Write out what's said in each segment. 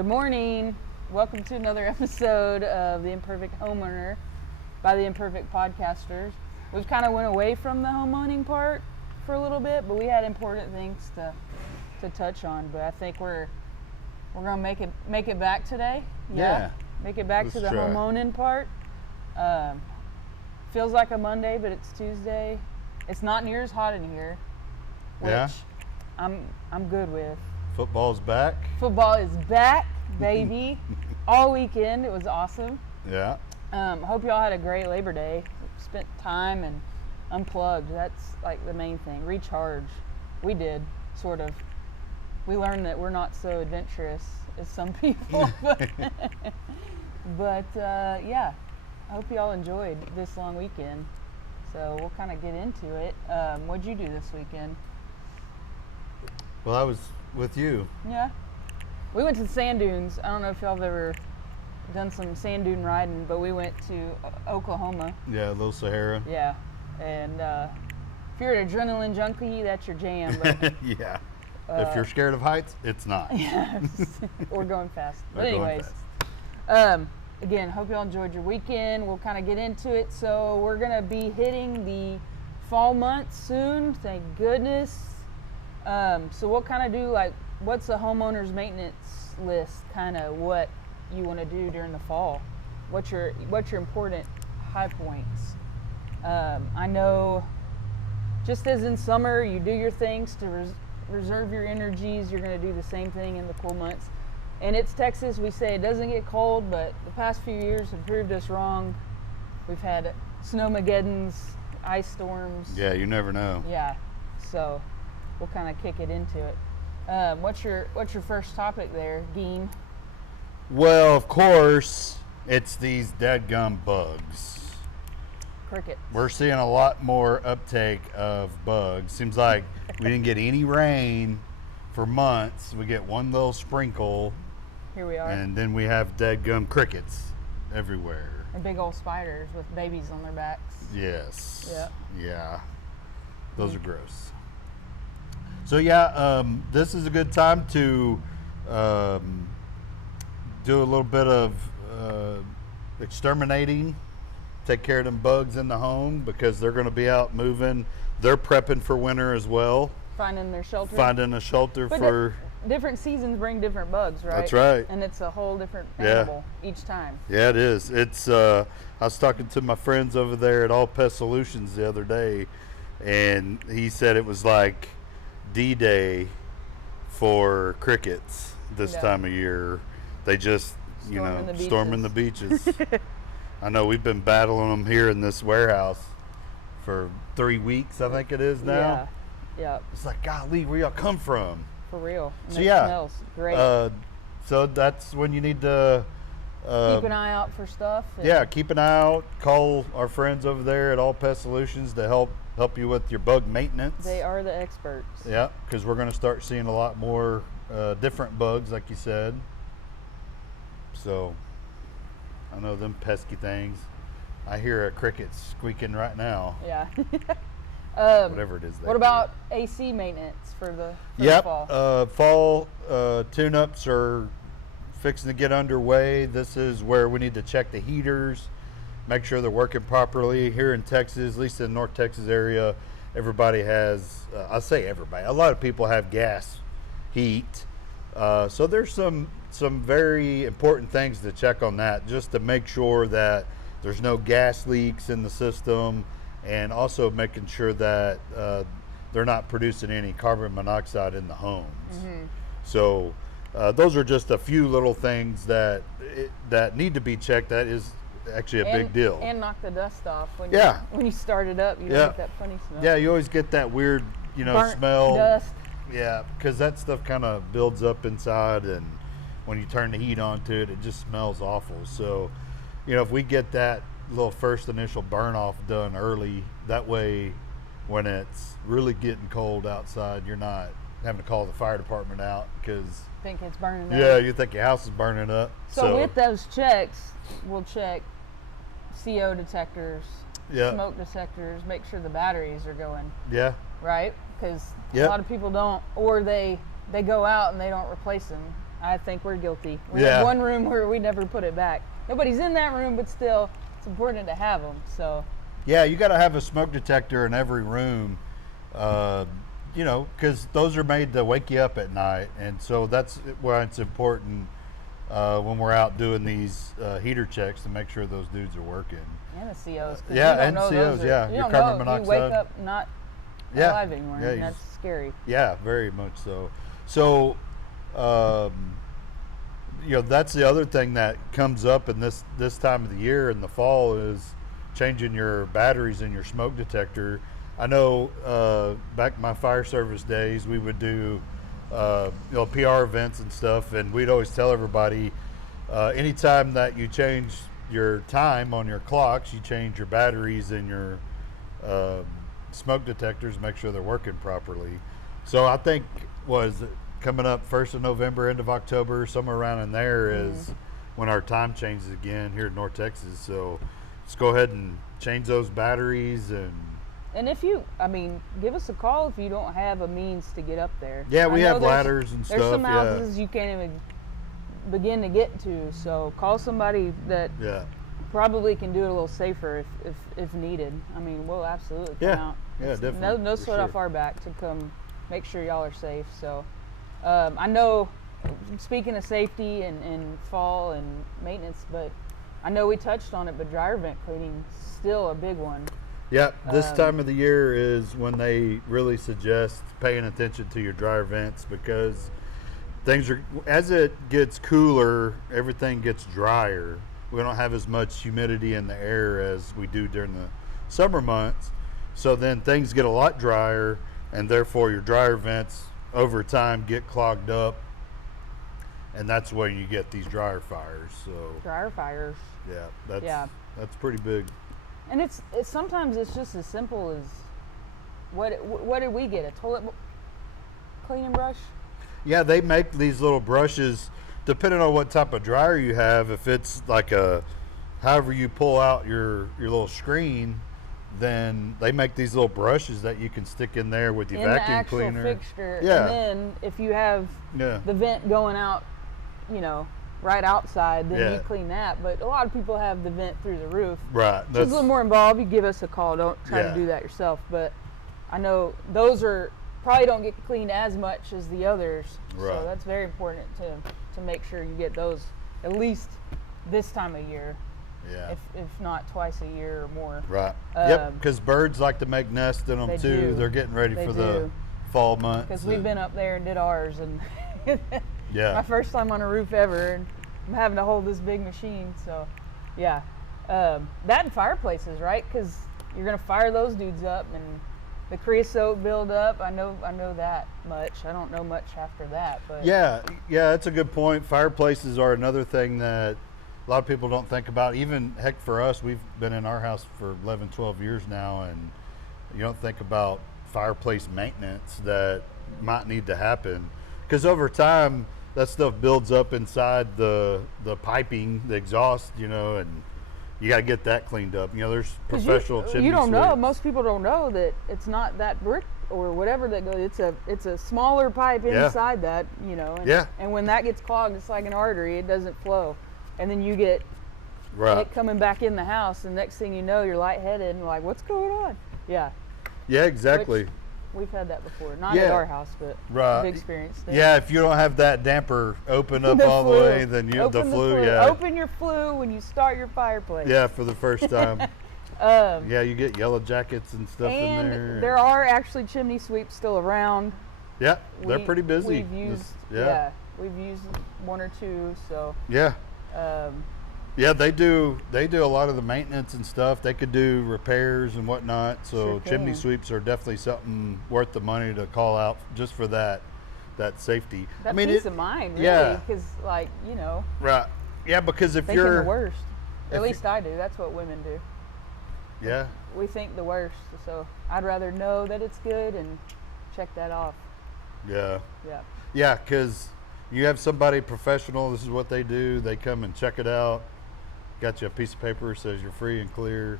Good morning. Welcome to another episode of The Imperfect Homeowner by The Imperfect Podcasters. We've kind of went away from the homeowning part for a little bit, but we had important things to touch on. But I think we're gonna make it back today. Yeah. Make it back to the homeowning part. Feels like a Monday, but it's Tuesday. It's not near as hot in here, which I'm good with. Football's back. Football is back, baby. All weekend. It was awesome. Yeah. Hope y'all had a great Labor Day. Spent time and unplugged. That's like the main thing. Recharge. We did, sort of. We learned that we're not so adventurous as some people. But yeah, I hope y'all enjoyed this long weekend. So we'll kind of get into it. What'd you do this weekend? Well, I was with you. Yeah. We went to the sand dunes. I don't know if y'all have ever done some sand dune riding, but we went to Oklahoma. Yeah, Little Sahara. Yeah. And if you're an adrenaline junkie, that's your jam. But, yeah. If you're scared of heights, it's not. Yes. We're going fast. But We're going anyways, fast. Again, hope y'all enjoyed your weekend. We'll kind of get into it. So we're going to be hitting the fall months soon. Thank goodness. So we'll kind of do like, what's a homeowner's maintenance list, kind of what you want to do during the fall. What's your important high points? I know just as in summer, you do your things to reserve your energies. You're going to do the same thing in the cool months. And it's Texas. We say it doesn't get cold, but the past few years have proved us wrong. We've had snowmageddons, ice storms. Yeah, you never know. Yeah, so we'll kind of kick it into it. What's your first topic there, Geem? Well, of course, it's these dadgum bugs. Cricket. We're seeing a lot more uptake of bugs. Seems like we didn't get any rain for months. We get one little sprinkle. Here we are. And then we have dadgum crickets everywhere. And big old spiders with babies on their backs. Yes. Yeah. Yeah. Those are gross. So yeah, this is a good time to do a little bit of exterminating, take care of them bugs in the home because they're going to be out moving. They're prepping for winter as well. Finding a shelter but for... different seasons bring different bugs, right? That's right. And it's a whole different animal each time. Yeah, it is. It's. I was talking to my friends over there at All Pest Solutions the other day, and he said it was like D-Day for crickets this time of year. They just, storming the beaches. I know we've been battling them here in this warehouse for 3 weeks, I think it is now. Yeah. It's like, golly, where y'all come from? For real. And So it yeah, smells great. so that's when you need to keep an eye out for stuff. Keep an eye out. Call our friends over there at All Pest Solutions to help you with your bug maintenance. They are the experts. Yeah, because we're going to start seeing a lot more different bugs, like you said. So I know them pesky things. I hear a cricket squeaking right now. Yeah. Whatever it is. What about AC maintenance for the fall? Fall tune-ups are fixing to get underway. This is where we need to check the heaters, make sure they're working properly. Here in Texas, at least in the North Texas area, everybody has, I say everybody, a lot of people have gas heat. So there's some very important things to check on that, just to make sure that there's no gas leaks in the system, and also making sure that they're not producing any carbon monoxide in the homes. Mm-hmm. So those are just a few little things that need to be checked. That is actually a big deal. And knock the dust off when you start it up. You don't get that funny smell. Yeah, you always get that weird, burnt smell. Dust. Yeah, because that stuff kind of builds up inside, and when you turn the heat onto it, it just smells awful. So, if we get that little first initial burn off done early, that way when it's really getting cold outside, you're not having to call the fire department out because think it's burning up. Yeah, you think your house is burning up. So with those checks, we'll check CO detectors, smoke detectors, make sure the batteries are going. Yeah. Right? Because a lot of people don't, or they go out and they don't replace them. I think we're guilty. We Yeah. have one room where we never put it back. Nobody's in that room, but still, it's important to have them. So Yeah, you got to have a smoke detector in every room, you know, because those are made to wake you up at night, and so that's why it's important when we're out doing these heater checks to make sure those dudes are working. and the COs. 'Cause Yeah, you don't and know COs, those are, yeah, you your don't carbon know. You wake monoxide. up not Yeah. alive anymore. Yeah, and you that's scary. Yeah, very much so. So, you know, that's the other thing that comes up in this time of the year in the fall is changing your batteries in your smoke detector. I know back in my fire service days, we would do you know, PR events and stuff, and we'd always tell everybody anytime that you change your time on your clocks, you change your batteries in your smoke detectors, make sure they're working properly. So I think was coming up 1st of November, end of October, somewhere around in there is when our time changes again here in North Texas. So let's go ahead and change those batteries. And if you, I mean, give us a call if you don't have a means to get up there. Yeah, we I know have there's- ladders and There's stuff, some yeah. houses you can't even begin to get to, so call somebody that Yeah. probably can do it a little safer if needed. I mean, we'll absolutely come Yeah. out. Yeah, It's definitely, No for sweat off sure. our back to come make sure y'all are safe. So I know, speaking of safety and fall and maintenance, but I know we touched on it, but dryer vent cleaning still a big one. Yeah, this time of the year is when they really suggest paying attention to your dryer vents because things are, as it gets cooler, everything gets drier. We don't have as much humidity in the air as we do during the summer months. So then things get a lot drier, and therefore your dryer vents over time get clogged up, and that's when you get these dryer fires. So Dryer fires. yeah, Yeah. that's pretty big. And it's sometimes it's just as simple as what did we get, a toilet cleaning brush? Yeah, they make these little brushes depending on what type of dryer you have. If it's like a, however you pull out your little screen, then they make these little brushes that you can stick in there with your In the vacuum actual cleaner. fixture. Yeah. And then if you have Yeah. the vent going out, you know, right outside, then Yeah. you clean that. But a lot of people have the vent through the roof. Right. Which is a little more involved. You give us a call. Don't try Yeah. to do that yourself. But I know those are probably don't get cleaned as much as the others. Right. So that's very important to make sure you get those at least this time of year, Yeah. if not twice a year or more. Right. Yep. Um, Because birds like to make nests in them they too. do. They're getting ready They for the do. fall months. Because we've been up there and did ours, and Yeah. my first time on a roof ever, and I'm having to hold this big machine. So, yeah, that and fireplaces, right? Because you're gonna fire those dudes up, and the creosote build up. I know that much. I don't know much after that, but Yeah, that's a good point. Fireplaces are another thing that a lot of people don't think about. Even heck, for us, we've been in our house for 11, 12 years now, and you don't think about fireplace maintenance that might need to happen. Because over time, that stuff builds up inside the piping, the exhaust, you know, and you got to get that cleaned up. You know, there's 'cause professional chimney you don't know. sweeps. Most people don't know that it's not that brick or whatever that goes. It's a smaller pipe Yeah. inside that, you know. And, Yeah. and when that gets clogged, it's like an artery. It doesn't flow, and then you get Right. it coming back in the house, and next thing you know, you're lightheaded and like, what's going on? Yeah, Yeah, exactly. we've had that before. Not Yeah. at our house, but Right. we've experienced it. Yeah, if you don't have that damper open up The all the flue. way, then you Open the flue, yeah. Open your flue when you start your fireplace. Yeah, for the first time. Yeah, you get yellow jackets and stuff in there. And there are actually chimney sweeps still around. Yeah, they're We- pretty busy. We've used, yeah. we've used one or two. So, Yeah. um, Yeah, they do a lot of the maintenance and stuff. They could do repairs and whatnot. So Sure chimney can. sweeps are definitely something worth the money to call out just for that safety. that I mean, peace of mind, really, yeah. because like you know, right. Yeah, because if thinking you're the worst. if At you- least I do. That's what women do. yeah, We think the worst. So I'd rather know that it's good and check that off. yeah. Yeah. Yeah, because you have somebody professional, this is what they do. They come and check it out. Got you a piece of paper, says you're free and clear.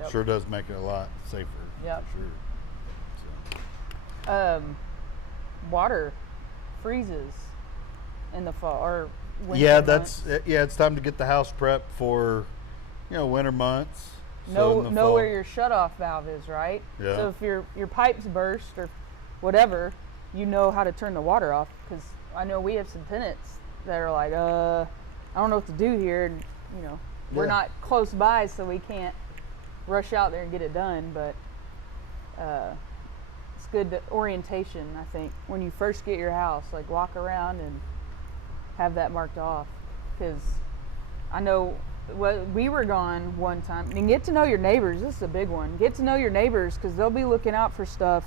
Yep. Sure does make it a lot safer. Yep. For sure. So, Water freezes. in the fall or winter Yeah, months. it's time to get the house prepped for, winter months. Know where your shutoff valve is, right? Yeah. So if your pipes burst or whatever, you know how to turn the water off. Because I know we have some tenants that are like, I don't know what to do here, and we're not close by, so we can't rush out there and get it done. But it's good orientation, I think, when you first get your house. Like walk around and have that marked off, because I know. Well, we were gone one time, and get to know your neighbors. This is a big one. Get to know your neighbors, because they'll be looking out for stuff,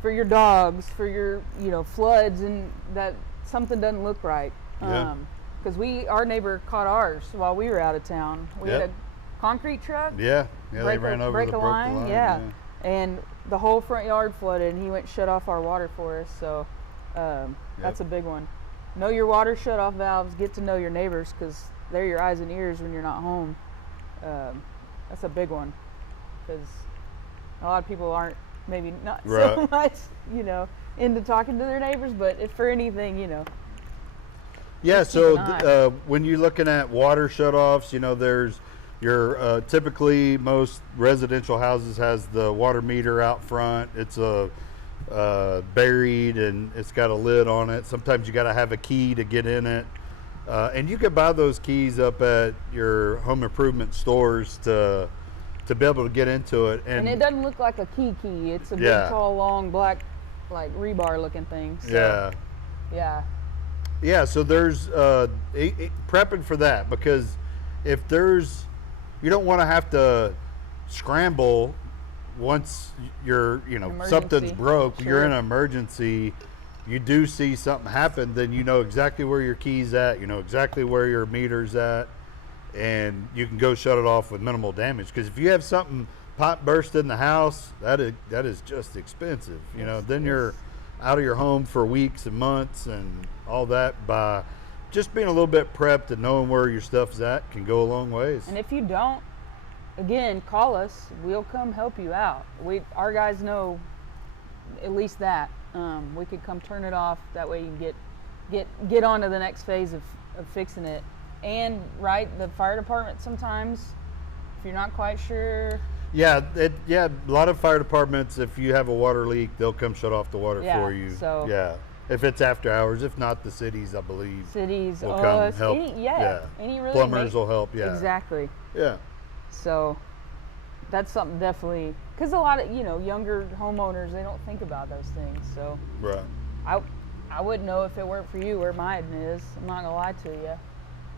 for your dogs, for your floods, and that something doesn't look right. Yeah. Because our neighbor caught ours while we were out of town. We had a concrete truck. Yeah, they ran over break the a line. Yeah, and the whole front yard flooded, and he went and shut off our water for us. So that's a big one. Know your water shut-off valves. Get to know your neighbors, because they're your eyes and ears when you're not home. That's a big one, because a lot of people aren't, maybe not so much, into talking to their neighbors, but if for anything, Yeah, just keep an eye. when you're looking at water shutoffs, there's your typically most residential houses has the water meter out front. It's buried, and it's got a lid on it. Sometimes you got to have a key to get in it. And you can buy those keys up at your home improvement stores to be able to get into it. And it doesn't look like a key. It's a big, tall, long, black, like rebar looking thing. So, yeah. So there's prepping for that, because if you don't want to have to scramble once something's broke. Sure. You're in an emergency. You do see something happen, then you know exactly where your key's at, you know exactly where your meter's at, and you can go shut it off with minimal damage. Because if you have something pipe burst in the house, that is just expensive. Then you're out of your home for weeks and months and all that. By just being a little bit prepped and knowing where your stuff's at can go a long ways. And if you don't, again, call us. We'll come help you out. Our guys know at least that. We could come turn it off. That way you can get on to the next phase of fixing it. And the fire department sometimes, if you're not quite sure. Yeah, a lot of fire departments, if you have a water leak, they'll come shut off the water for you. So if it's after hours. If not, the cities, I believe, will come help. Any really plumbers will help. Yeah, exactly. Yeah. So that's something definitely, because a lot of younger homeowners, they don't think about those things. So I wouldn't know if it weren't for you where mine is. I'm not gonna lie to you.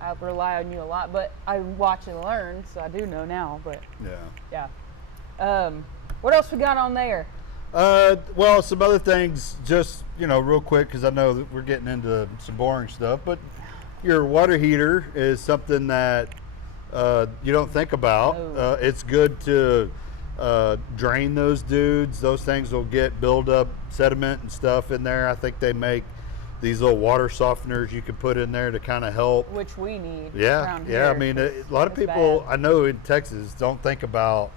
I rely on you a lot, but I watch and learn, so I do know now. But what else we got on there? Well, some other things, just real quick, because I know that we're getting into some boring stuff. But your water heater is something that you don't think about. It's good to drain those dudes. Those things will build up sediment and stuff in there. I think they make these little water softeners you can put in there to kind of help. Which we need. Yeah, here, I mean, a lot of people bad. I know in Texas don't think about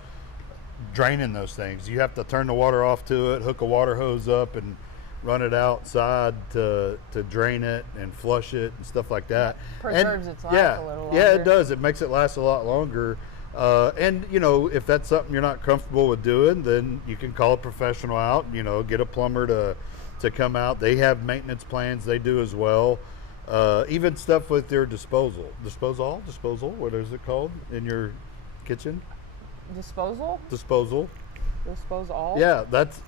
draining those things. You have to turn the water off to it, hook a water hose up, and run it outside to drain it and flush it and stuff like that. Preserves its life a little longer. Yeah, it does. It makes it last a lot longer. And if that's something you're not comfortable with doing, then you can call a professional out. Get a plumber to come out. They have maintenance plans. They do as well. Even stuff with their disposal. What is it called in your kitchen? Disposal. Disposal. Dispose all. Yeah,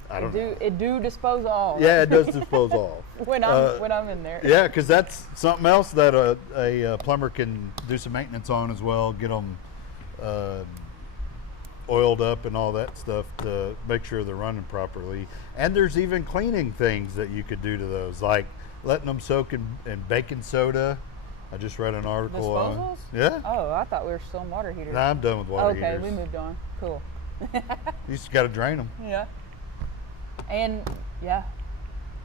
I don't know. It do dispose all. Yeah, it does dispose all. when I'm in there. Yeah, because that's something else that a plumber can do some maintenance on as well. Get them oiled up and all that stuff to make sure they're running properly. And there's even cleaning things that you could do to those, like letting them soak in baking soda. I just read an article Disposals? on. Yeah. Oh, I thought we were still in water heaters. Nah, I'm done with water heaters. Okay, we moved on. Cool. You just got to drain them. Yeah. And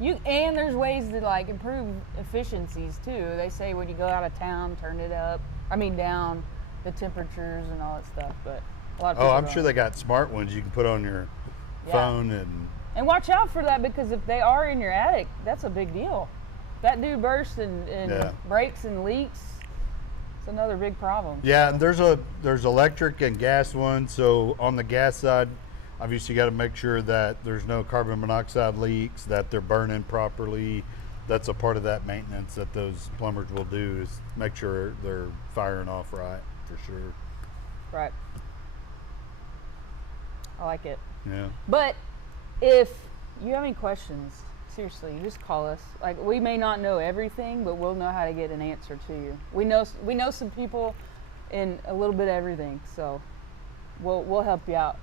and there's ways to improve efficiencies too. They say when you go out of town, turn it down the temperatures and all that stuff. But a lot of people I'm don't. sure they got smart ones you can put on your phone And watch out for that, because if they are in your attic, that's a big deal. that do bursts and Yeah. breaks and leaks, it's another big problem. Yeah, and there's electric and gas ones. So on the gas side, obviously you got to make sure that there's no carbon monoxide leaks, that they're burning properly. That's a part of that maintenance that those plumbers will do, is make sure they're firing off right, for sure. Right. I like it. Yeah. But if you have any questions, seriously, you just call us. Like, we may not know everything, but we'll know how to get an answer to you. We know some people in a little bit of everything, so we'll help you out.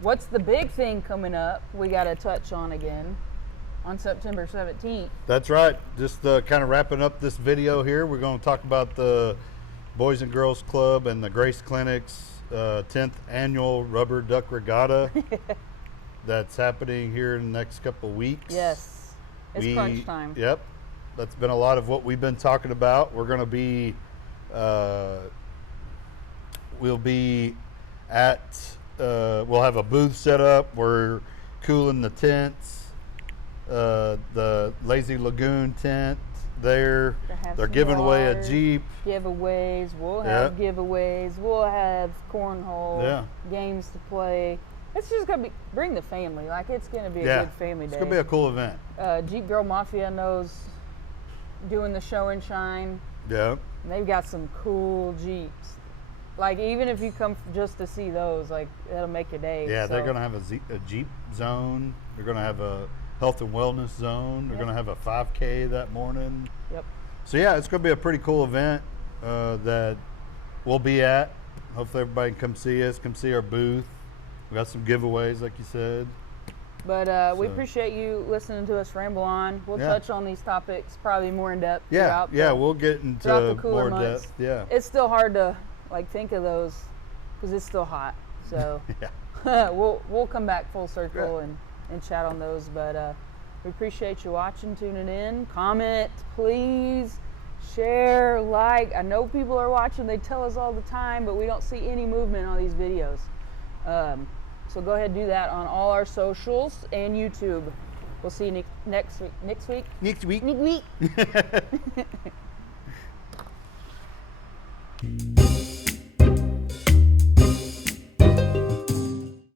What's the big thing coming up we got to touch on again on September 17th? That's right. Just kind of wrapping up this video here, we're going to talk about the Boys and Girls Club and the Grace Clinic's 10th annual Rubber Duck Regatta. That's happening here in the next couple of weeks. Yes, it's crunch time. Yep, that's been a lot of what we've been talking about. We're going to be, we'll be at, we'll have a booth set up. We're cooling the tents, the Lazy Lagoon tent there. They're giving away a Jeep. Giveaways. We'll have giveaways. We'll have cornhole games to play. It's just gonna be, bring the family. Like, it's gonna be a good family day. It's gonna be a cool event. Jeep Girl Mafia knows doing the show and shine. Yeah. And they've got some cool Jeeps. Like, even if you come just to see those, like, that'll make your day. Yeah, they're gonna have a Jeep zone. They're gonna have a health and wellness zone. They're gonna have a 5K that morning. Yep. So yeah, it's gonna be a pretty cool event that we'll be at. Hopefully everybody can come see us, come see our booth. We got some giveaways, like you said. But we appreciate you listening to us ramble on. We'll touch on these topics probably more in depth. Yeah, we'll get into more depth. Yeah. It's still hard to think of those because it's still hot. So we'll come back full circle and chat on those. But we appreciate you watching, tuning in. Comment, please. Share, like. I know people are watching. They tell us all the time, but we don't see any movement on these videos. So go ahead and do that on all our socials and YouTube. We'll see you next week. Next week? Next week. Next week.